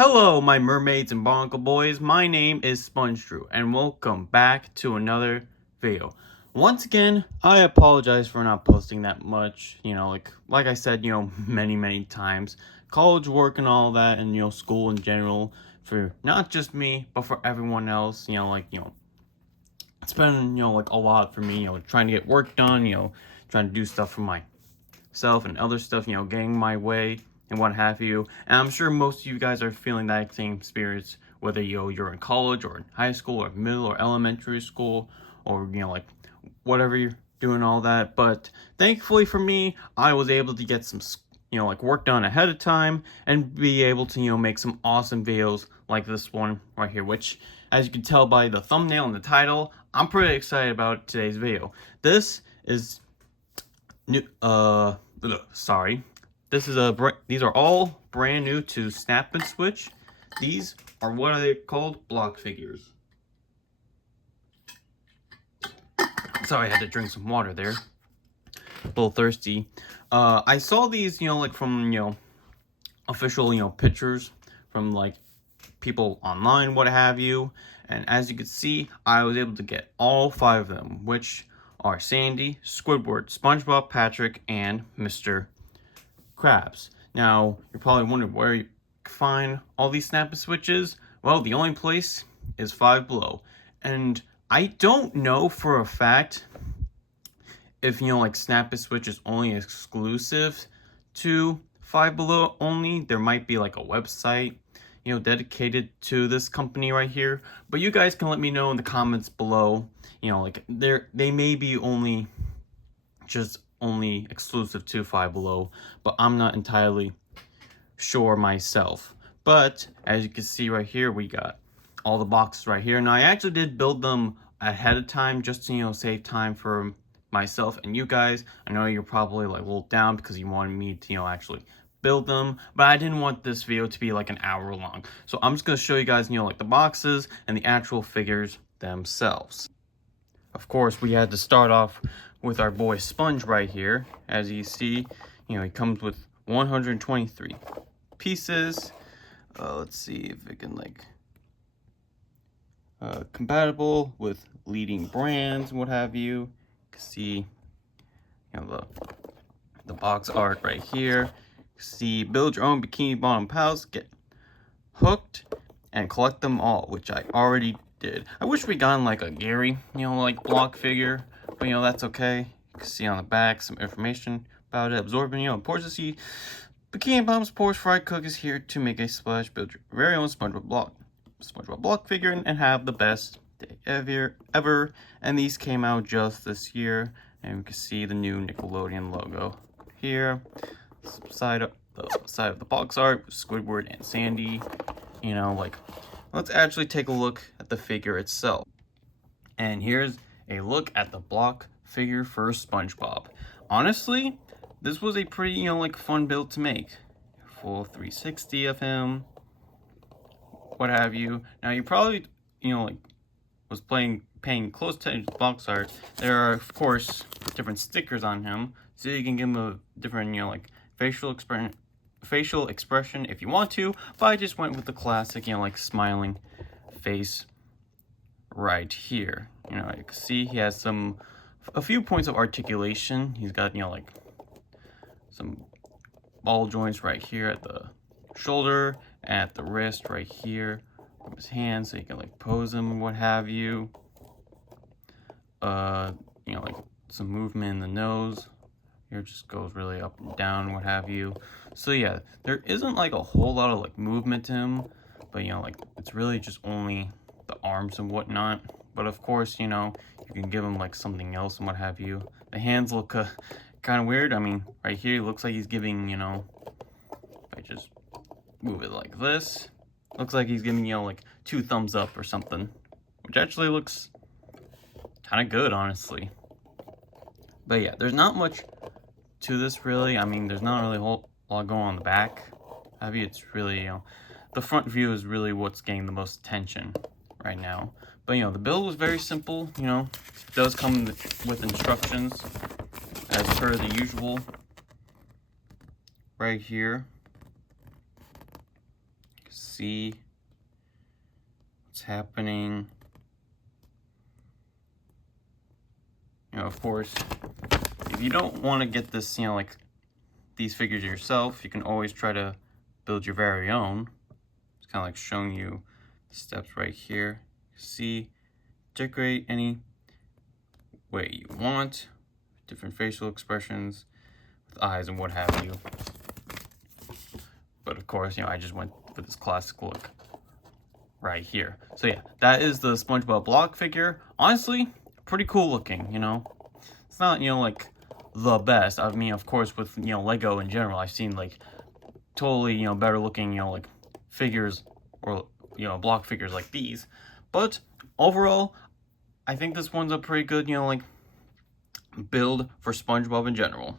Hello, my mermaids and barnacle boys. My name is Sponge Drew, and welcome back to another video. Once again, I apologize for not posting that much. Like I said, many times. College work and all that, and school in general for not just me, but for everyone else. It's been like a lot for me. Trying to get work done. Trying to do stuff for myself and other stuff. Getting my way and what have you. And I'm sure most of you guys are feeling that same experience, whether you're in college or in high school or middle or elementary school, or like whatever you're doing, all that. But thankfully for me, I was able to get some like work done ahead of time and be able to make some awesome videos like this one right here, which, as you can tell by the thumbnail and the title, I'm pretty excited about today's video. This is new sorry. These are all brand new to Snap and Switch. These are, what are they called? Block figures. Sorry, I had to drink some water there. A little thirsty. I saw these, like from, official, pictures from like people online, what have you. And as you can see, I was able to get all 5 of them, which are Sandy, Squidward, SpongeBob, Patrick, and Mr. Krabs. Now, you're probably wondering where you can find all these snap and switches. Well, the only place is Five Below. And I don't know for a fact if, like snap and switch is only exclusive to Five Below only. There might be like a website, dedicated to this company right here. But you guys can let me know in the comments below. Like they may be only exclusive to Five Below, but I'm not entirely sure myself. But as you can see right here, we got all the boxes right here. Now I actually did build them ahead of time just to save time for myself and you guys. I know you're probably like a little down because you wanted me to actually build them, but I didn't want this video to be like an hour long. So I'm just going to show you guys like the boxes and the actual figures themselves. Of course, we had to start off with our boy Sponge right here. As you see, he comes with 123 pieces. Let's see if it can like compatible with leading brands and what have you. You can see the box art right here. You can see build your own bikini bottom pals, get hooked, and collect them all, which I already did. I wish we got like a Gary, like block figure, but that's okay. You can see on the back some information about it. Absorbent, pours to see bikini bombs, pours fried cookies here to make a splash. Build your very own SpongeBob block figure and have the best day ever. And these came out just this year, and you can see the new Nickelodeon logo here. The side of the box art, Squidward and Sandy. Let's actually take a look at the figure itself. And here's a look at the block figure for SpongeBob. Honestly, this was a pretty, like fun build to make. Full 360 of him, what have you. Now you probably, like was paying close attention to the box art. There are, of course, different stickers on him, so you can give him a different, like facial expression if you want to, but I just went with the classic, like smiling face right here. You can see he has a few points of articulation. He's got, like some ball joints right here at the shoulder and at the wrist right here of his hand, so you can like pose him and what have you. Like some movement in the nose. Here it just goes really up and down, what have you. So yeah, there isn't like a whole lot of like movement to him, but like it's really just only the arms and whatnot. But of course, you can give him like something else and what have you. The hands look kind of weird. I mean, right here, it looks like he's giving, if I just move it like this, looks like he's giving, like 2 thumbs up or something, which actually looks kind of good, honestly. But yeah, there's not much to this really. I mean, there's not really a whole lot going on the back. It's really, the front view is really what's getting the most attention right now. But the build was very simple. It does come with instructions as per the usual right here. You can See what's happening. You know, of course, if you don't want to get this, you know, like these figures yourself, you can always try to build your very own. It's kind of like showing you the steps right here. See, decorate any way you want, different facial expressions with eyes and what have you. But of course, you know, I just went for this classic look right here. So yeah, that is the SpongeBob block figure. Honestly, pretty cool looking, you know. It's not, you know, like the best. I mean, of course, with, you know, Lego in general, I've seen like totally, you know, better looking, you know, like figures or, you know, block figures like these. But overall, I think this one's a pretty good, you know, like build for SpongeBob in general.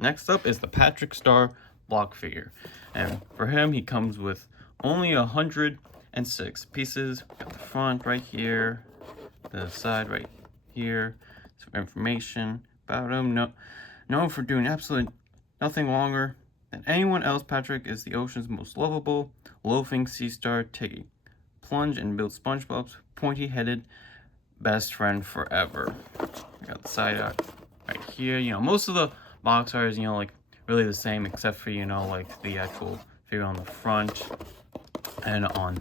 Next up is the Patrick Star block figure. And for him, he comes with only 106 pieces. Got the front right here, the side right here, some information about him. Known for doing absolutely nothing longer than anyone else, Patrick is the ocean's most lovable, loafing sea star. Take a plunge and build SpongeBob's pointy-headed best friend forever. I got the side art right here. You know, most of the box art is, you know, like really the same except for, you know, like the actual figure on the front and on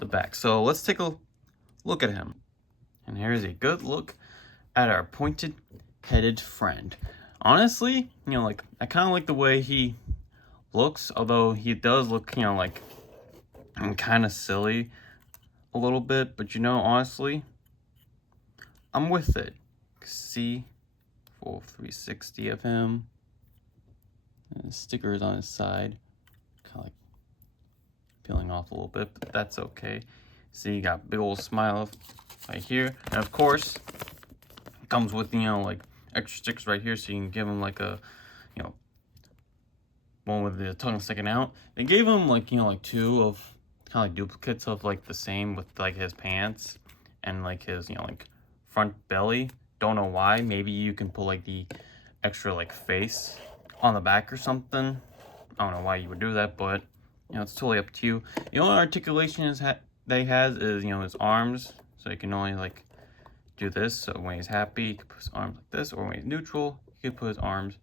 the back. So let's take a look at him. And here's a good look at our pointed-headed friend. Honestly, you know, like I kind of like the way he looks, although he does look, you know, like kind of silly a little bit. But you know, honestly, I'm with it. See, full 360 of him. And stickers on his side, kind of like peeling off a little bit, but that's okay. See, you got big old smile right here, and of course, it comes with, you know, like extra stickers right here, so you can give him like a, you know, one with the tongue sticking out. They gave him like, you know, like two of kind of like duplicates of like the same with like his pants and like his, you know, like front belly. Don't know why. Maybe you can put like the extra like face on the back or something. I don't know why you would do that, but you know, it's totally up to you. The only articulation that he has is, you know, his arms, so he can only like do this. So when he's happy, he can put his arms like this, or when he's neutral, he can put his arms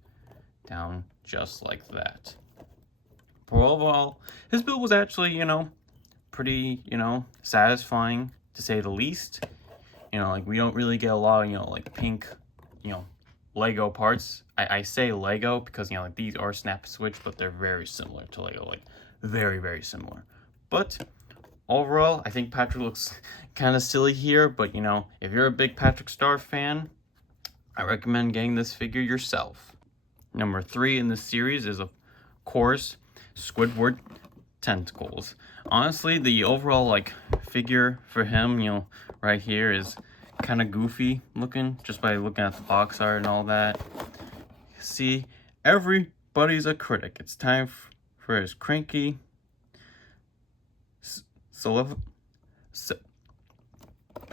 down just like that. But overall, his build was actually, you know, pretty, you know, satisfying to say the least. You know, like we don't really get a lot of, you know, like pink, you know, Lego parts. I say Lego because, you know, like these are snap switch, but they're very similar to Lego, like very, very similar. But overall, I think Patrick looks kind of silly here, but you know, if you're a big Patrick Star fan, I recommend getting this figure yourself. Number 3 in this series is, of course, Squidward Tentacles. Honestly, the overall like figure for him, you know, right here is kind of goofy looking just by looking at the box art and all that. See, everybody's a critic. It's time for his cranky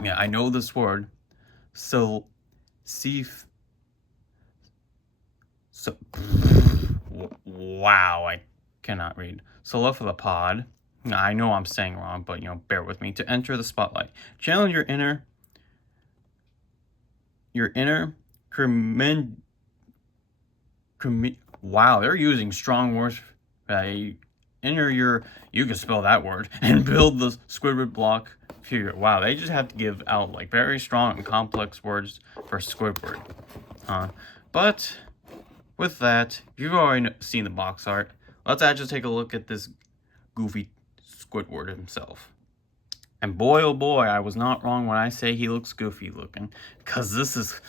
yeah, I know this word. Wow, I cannot read. Cephalopod. I know I'm saying wrong, but you know, bear with me. To enter the spotlight, challenge your inner wow, they're using strong words. You can spell that word, and build the Squidward block figure. Wow, they just have to give out like very strong and complex words for Squidward. But with that, you've already seen the box art. Let's actually take a look at this goofy Squidward himself. And boy, oh boy, I was not wrong when I say he looks goofy looking, because this is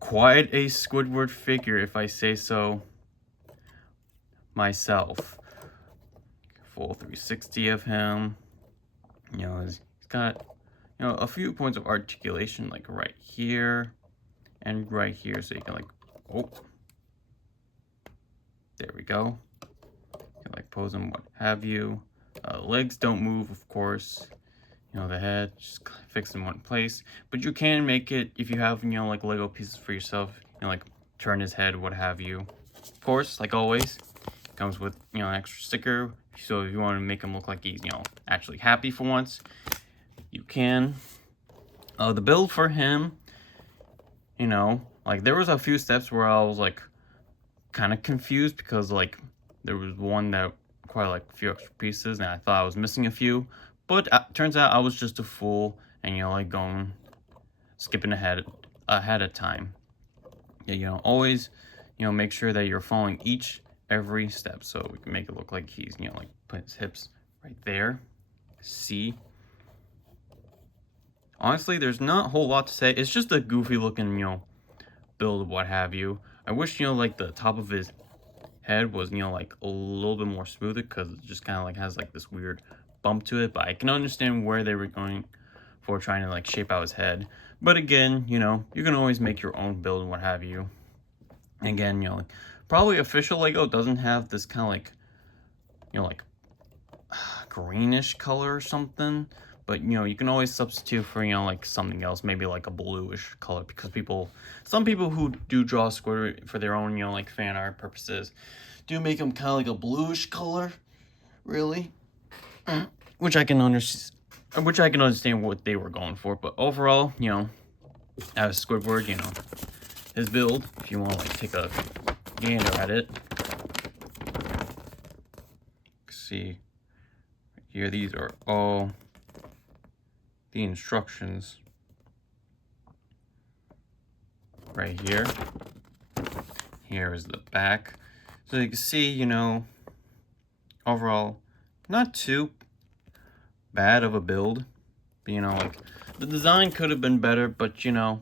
quite a Squidward figure, if I say so myself. Full 360 of him. You know, he's got, you know, a few points of articulation, like right here and right here, so you can like, oh, there we go. You can like pose him, what have you. Legs don't move, of course. You know, the head, just fix in one place. But you can make it, if you have, you know, like Lego pieces for yourself, you know, like turn his head, what have you. Of course, like always, comes with, you know, an extra sticker So if you want to make him look like he's, you know, actually happy for once, you can. The build for him, you know, like there was a few steps where I was like kind of confused because like there was one that required like a few extra pieces and I thought I was missing a few, but turns out I was just a fool and, you know, like skipping ahead of time. Yeah, you know, always, you know, make sure that you're following every step so we can make it look like he's, you know, like put his hips right there. See, honestly, there's not a whole lot to say. It's just a goofy looking, you know, build, what have you. I wish, you know, like the top of his head was, you know, like a little bit more smoother because it just kind of like has like this weird bump to it. But I can understand where they were going for trying to like shape out his head. But again, you know, you can always make your own build and what have you. And again, you know, like probably official Lego doesn't have this kind of like, you know, like greenish color or something. But, you know, you can always substitute for, you know, like something else, maybe like a bluish color, because some people who do draw Squidward for their own, you know, like fan art purposes, do make them kind of like a bluish color, really, which I can understand what they were going for. But overall, you know, as Squidward, you know, his build, if you want to like take a gander at it, see here, these are all the instructions right here. Here is the back. So you can see, you know, overall, not too bad of a build. But, you know, like, the design could have been better, but, you know,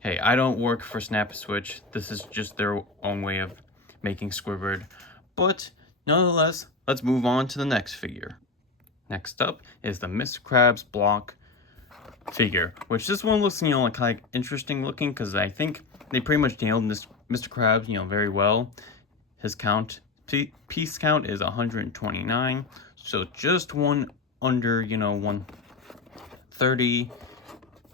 hey, I don't work for snap&switch. This is just their own way of making Squidward. But, nonetheless, let's move on to the next figure. Next up is the Mr. Krabs block figure, which this one looks, you know, like kind of interesting looking because I think they pretty much nailed this Mr. Krabs, you know, very well. His piece count is 129, so just one under, you know, 130.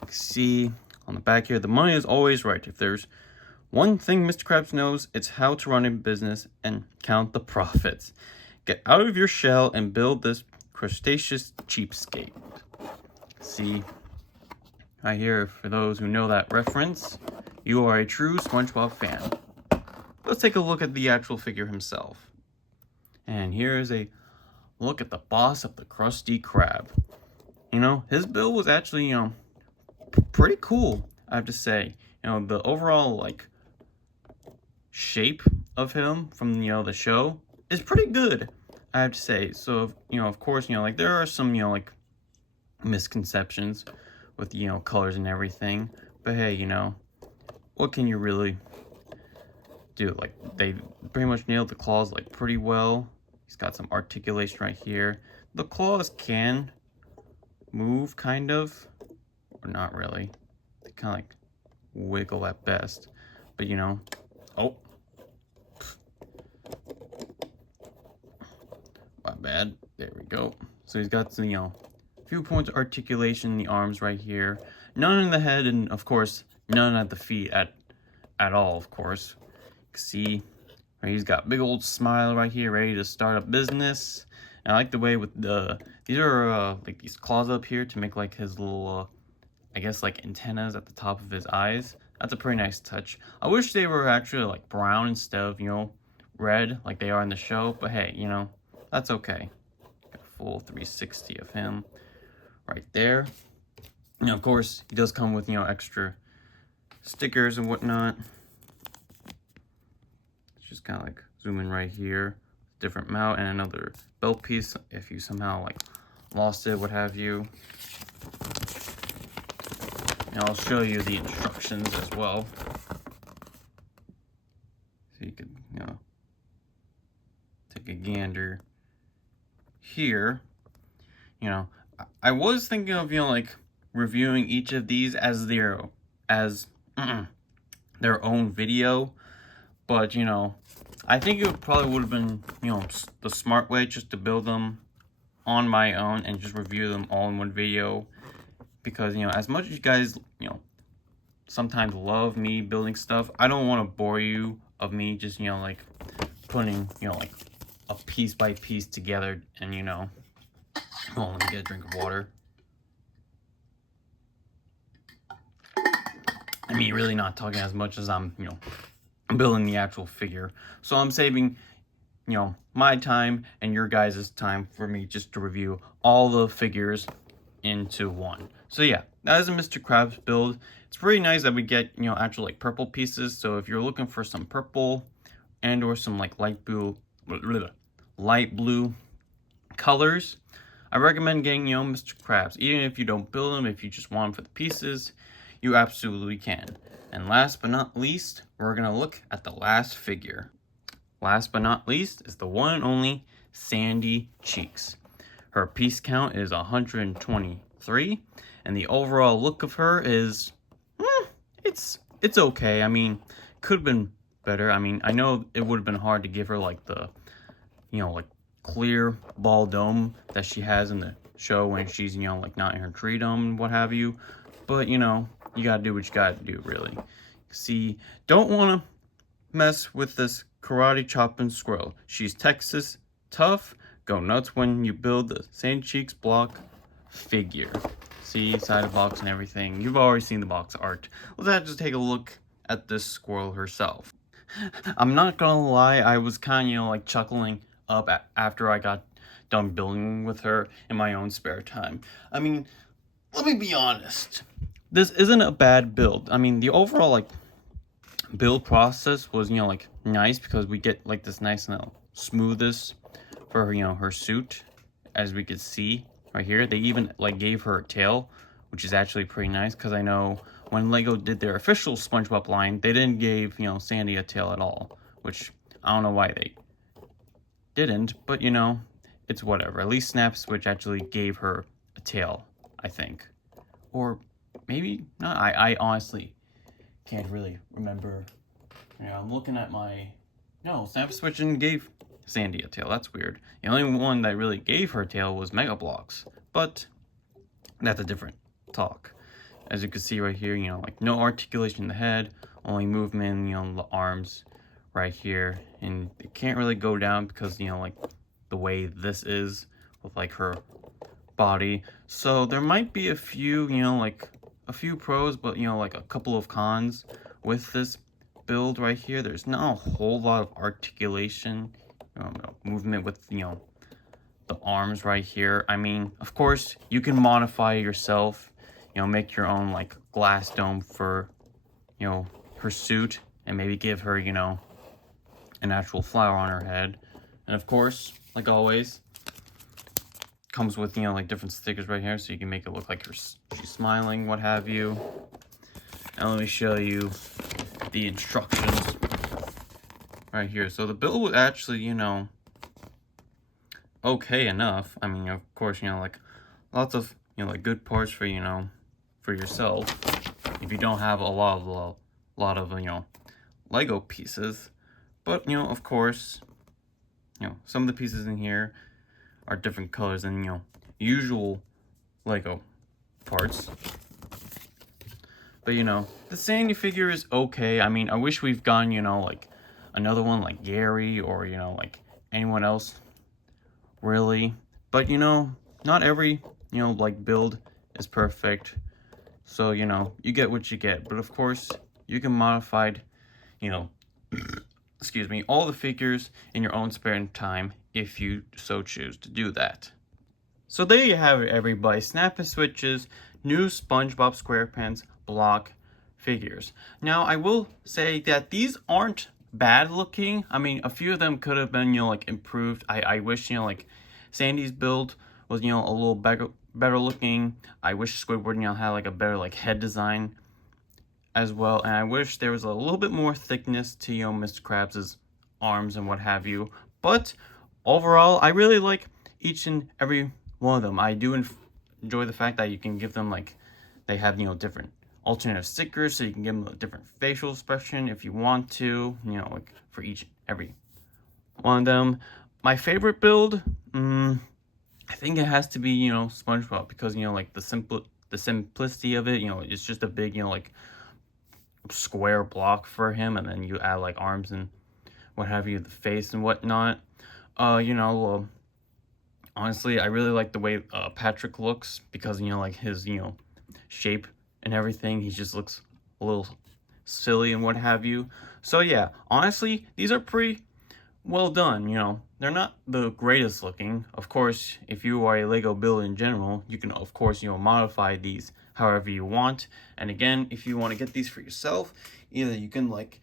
See on the back here, the money is always right. If there's one thing Mr. Krabs knows, it's how to run a business and count the profits. Get out of your shell and build this crustaceous cheapskate. See right here, for those who know that reference, you are a true SpongeBob fan. Let's take a look at the actual figure himself. And here is a look at the boss of the Krusty Krab. You know, his build was actually, you know, pretty cool, I have to say. You know, the overall, like, shape of him from, you know, the show is pretty good, I have to say. So, you know, of course, you know, like, there are some, you know, like, misconceptions with, you know, colors and everything, but hey, you know, what can you really do? Like, they pretty much nailed the claws like pretty well. He's got some articulation right here. The claws can move kind of, or not really. They kind of like wiggle at best, but you know, oh, my bad, there we go. So he's got some, you know, few points of articulation in the arms right here, none in the head, and of course none at the feet at all, of course. You can see right, he's got big old smile right here, ready to start a business. And I like the way with these are like these claws up here to make like his little I guess like antennas at the top of his eyes. That's a pretty nice touch. I wish they were actually like brown instead of, you know, red like they are in the show, but hey, you know, that's okay. Got a full 360 of him right there. And of course, he does come with, you know, extra stickers and whatnot. It's just kind of like zoom in right here. Different mount and another belt piece if you somehow like lost it, what have you. And I'll show you the instructions as well. So you can, you know, take a gander here. You know, I was thinking of, you know, like reviewing each of these as their own video, but you know, I think it probably would have been, you know, the smart way just to build them on my own and just review them all in one video, because you know, as much as you guys, you know, sometimes love me building stuff, I don't want to bore you of me just, you know, like putting, you know, like a piece by piece together, and you know, oh, let me get a drink of water. I mean, really not talking as much as I'm, you know, building the actual figure. So I'm saving, you know, my time and your guys' time for me just to review all the figures into one. So yeah, that is a Mr. Krabs build. It's pretty nice that we get, you know, actual like purple pieces. So if you're looking for some purple and or some like light blue colors, I recommend getting, you know, Mr. Krabs. Even if you don't build them, if you just want them for the pieces, you absolutely can. And last but not least, we're gonna look at the last figure. Last but not least is the one and only Sandy Cheeks. Her piece count is 123, and the overall look of her is, it's okay. I mean, could have been better. I mean, I know it would have been hard to give her like the, you know, like clear ball dome that she has in the show when she's, you know, like not in her tree dome and what have you. But, you know, you gotta do what you gotta do, really. See, don't wanna mess with this karate chopping squirrel. She's Texas tough. Go nuts when you build the Sandy Cheeks block figure. See, side of box and everything. You've already seen the box art. Let's just take a look at this squirrel herself. I'm not gonna lie, I was kind of, you know, like chuckling up after I got done building with her in my own spare time. I mean, let me be honest. This isn't a bad build. I mean, the overall, like, build process was, you know, like, nice because we get, like, this nice, you know, smoothness for her, you know, her suit, as we could see right here. They even, like, gave her a tail, which is actually pretty nice because I know when Lego did their official SpongeBob line, they didn't give, you know, Sandy a tail at all, which I don't know why they didn't, but, you know, it's whatever. At least snap&switch actually gave her a tail, I think. Or maybe not. I honestly can't really remember. You know, I'm looking at my... No, snap&switch didn't gave Sandy a tail. That's weird. The only one that really gave her a tail was Mega Bloks. But that's a different talk. As you can see right here, you know, like no articulation in the head, only movement, you know, the arms right here. And it can't really go down because, you know, like the way this is with like her body. So there might be a few, you know, like a few pros, but, you know, like a couple of cons with this build right here. There's not a whole lot of articulation, movement with, you know, the arms right here. I mean, of course, you can modify it yourself, you know, make your own like glass dome for, you know, her suit, and maybe give her, you know, an actual flower on her head. And of course, like always, comes with, you know, like different stickers right here, so you can make it look like she's smiling, what have you. And let me show you the instructions right here. So the build was actually, you know, okay enough. I mean, of course, you know, like lots of, you know, like good parts for, you know, for yourself if you don't have a lot of you know, Lego pieces. But, you know, of course, you know, some of the pieces in here are different colors than, you know, usual Lego parts. But, you know, the Sandy figure is okay. I mean, I wish we've gotten, you know, like another one like Gary or, you know, like anyone else, really. But, you know, not every, you know, like build is perfect. So, you know, you get what you get. But of course, you can modify, you know, excuse me, all the figures in your own spare time if you so choose to do that. So there you have it, everybody. snap&switch's new SpongeBob SquarePants block figures. Now, I will say that these aren't bad looking. I mean, a few of them could have been, you know, like improved. I wish, you know, like Sandy's build was, you know, a little better looking. I wish Squidward, you know, had like a better like head design as well, and I wish there was a little bit more thickness to, you know, Mr. Krabs' arms and what have you. But overall, I really like each and every one of them. I do enjoy the fact that you can give them, like, they have, you know, different alternative stickers, so you can give them a different facial expression if you want to, you know, like for each and every one of them. My favorite build, I think it has to be, you know, SpongeBob, because, you know, like the simplicity of it, you know, it's just a big, you know, like square block for him, and then you add like arms and what have you, the face and whatnot. You know, honestly, I really like the way Patrick looks because, you know, like his, you know, shape and everything. He just looks a little silly and what have you. So yeah, honestly, these are pretty well done, you know. They're not the greatest looking. Of course, if you are a Lego builder in general, you can, of course, you know, modify these however you want. And again, if you want to get these for yourself, either you can, like,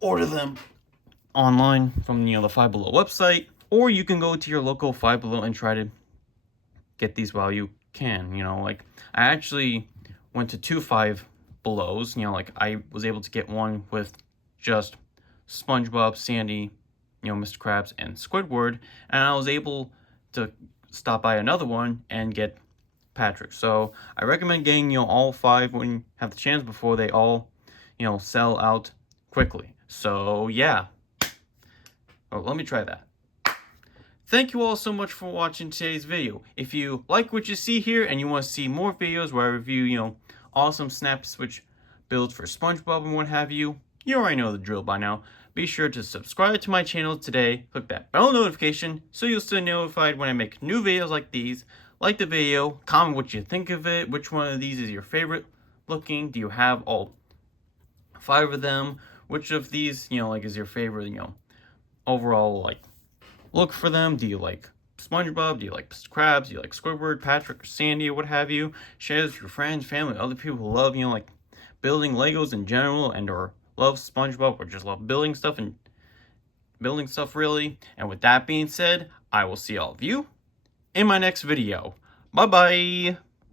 order them online from, you know, the Five Below website, or you can go to your local Five Below and try to get these while you can, you know. Like, I actually went to two Five Belows, you know, like, I was able to get one with just SpongeBob, Sandy, you know, Mr. Krabs, and Squidward, and I was able to stop by another one and get Patrick. So I recommend getting, you know, all five when you have the chance before they all, you know, sell out quickly. So yeah. Oh, let me try that. Thank you all so much for watching today's video. If you like what you see here and you want to see more videos where I review, you know, awesome snap-switch builds for SpongeBob and what have you, you already know the drill by now. Be sure to subscribe to my channel today, click that bell notification so you'll stay notified when I make new videos like these. Like the video, comment what you think of it, which one of these is your favorite looking, do you have all five of them, which of these, you know, like is your favorite, you know, overall, like, look for them. Do you like SpongeBob? Do you like Krabs? Do you like Squidward, Patrick, or Sandy, or what have you? Share this with your friends, family, other people who love, you know, like building Legos in general and or love SpongeBob or just love building stuff and building stuff really. And with that being said, I will see all of you in my next video. Bye-bye!